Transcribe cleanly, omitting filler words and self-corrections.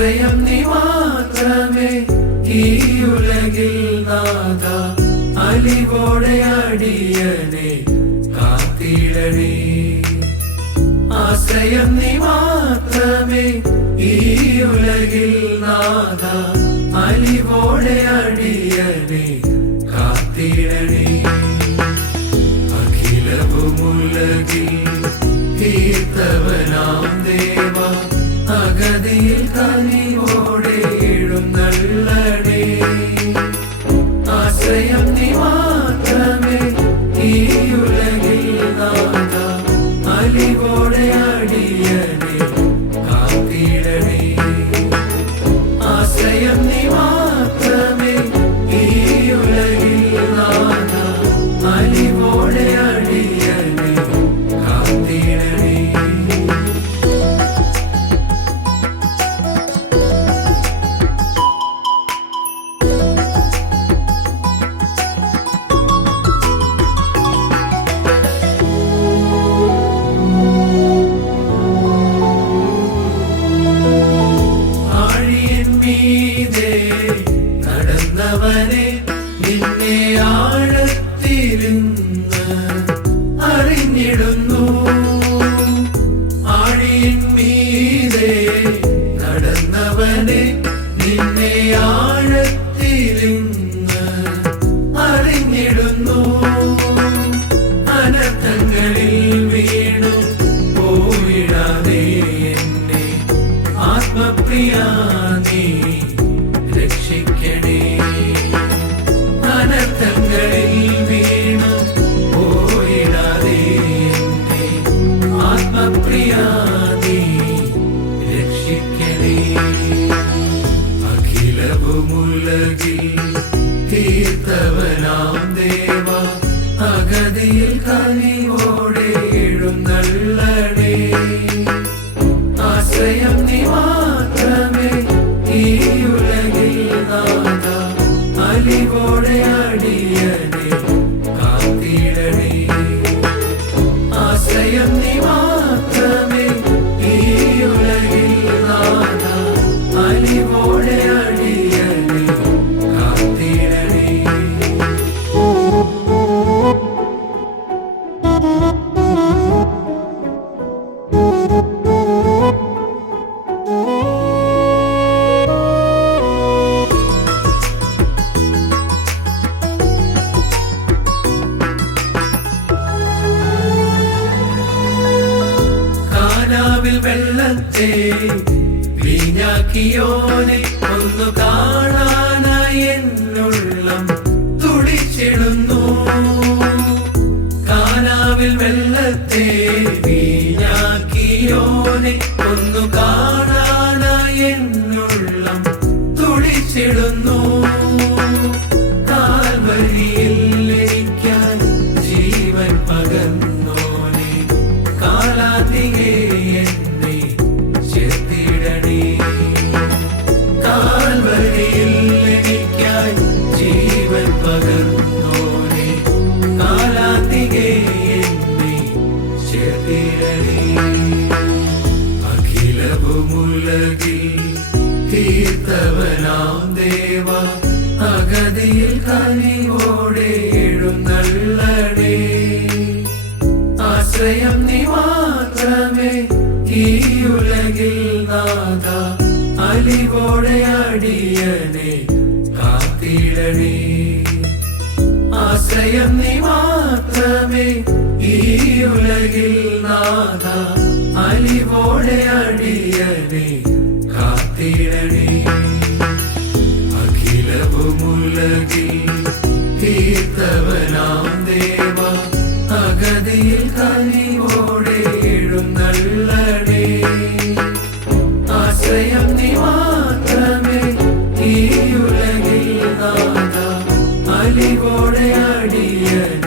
ആശ്രയം നീ മാത്രമേ ഈ ഉലകിൽ നാഥ അലിവോടെ അടിയനെ കാത്തിടണേ ആശ്രയം നീ മാത്രമേ ഈ ഉലകിൽ നാഥ അലിവോടെ അടിയനെ കാത്തിടണേ അഖിലവുമുലകിൽ തീർത്തവനാം ദേവ അഗതിയിൽ കനിവോടെ എഴുന്നള്ളണേ ആശ്രയം നീ മാത്രമേ ഈ ഉലകിൽ നാഥ അലിവോടെ അടിയനെ കാത്തിടണേ ആശ്രയം നീ മാത്രമേ ഈ ഉലകിൽ നാഥ അലിവോടെ അടിയനെ കാത്തിടണേ നടന്നവനെ നിന്നെ ആഴത്തിരുന്ന് അറിഞ്ഞിടുന്നു ആഴിയിൻ മീതെ നടന്നവനെ നിന്നെ ആഴത്തിരുന്ന് അറിഞ്ഞിടുന്നു അനർത്ഥങ്ങളിൽ വീണു പോയിടാതെ എന്നെ ആത്മപ്രിയ നീ രക്ഷിക്കണേ അനർത്ഥങ്ങളിൽ വീണു പോയിടാതെ എന്നെ ആത്മപ്രിയ നീ രക്ഷിക്കണേ അഖിലവുമുലകിൽ തീർത്തവനാം ദേവ അഗതിയിൽ കനിവോടെ എഴുന്നള്ളണേ ആശ്രയം നീ മാത്രമേ ഈ ഉലകിൽ നാഥ അലിവോടെ അടിയനെ കാത്തിടണേ ആശ്രയം നീ മാത്രമേ ഈ ഉലകിൽ നാഥ അലിവോടെ അടിയനെ കാത്തിടണേ വെള്ളത്തെ വീഞ്ഞാക്കിയോനെ ഒന്നു കാണാനായി എന്നുള്ളം തുടിച്ചിടുന്നു കാനാവിൽ വെള്ളത്തെ വീഞ്ഞാക്കിയോനെ ഒന്നു കാണാനായി എന്നുള്ളം തുടിച്ചിടുന്നു കാൽവരിയിൽ എനിക്കാൻ ജീവൻ പകർന്നോനെ കാലാതികെ കാൽവരിയിൽ എനിക്കായി ജീവൻ പകർന്നോനെ കാലാതികെ എന്നെ ചേർത്തിടണേ അഖിലവുമുലകിൽ തീർത്തവനാം ദേവ അഗതിയിൽ കനിവോടെ എഴുന്നള്ളണേ ആശ്രയം നീ മാത്രമേ ഈ ഉലകിൽ നാഥ അലിവോടെ അടിയനെ കാത്തിടണേ ആശ്രയം നീ മാത്രമേ ഈ ഉലകിൽ നാഥ അലിവോടെ അടിയനെ കാത്തിടണേ അഖിലവുമുലകിൽ തീർത്തവനാം ദേവ അഗതിയിൽ കനിവോടെ എഴുന്നള്ളണേ ആശ്രയം നീ മാത്രമേ ഈ ഉലകിൽ നാഥ അലിവോടെ അടിയനെ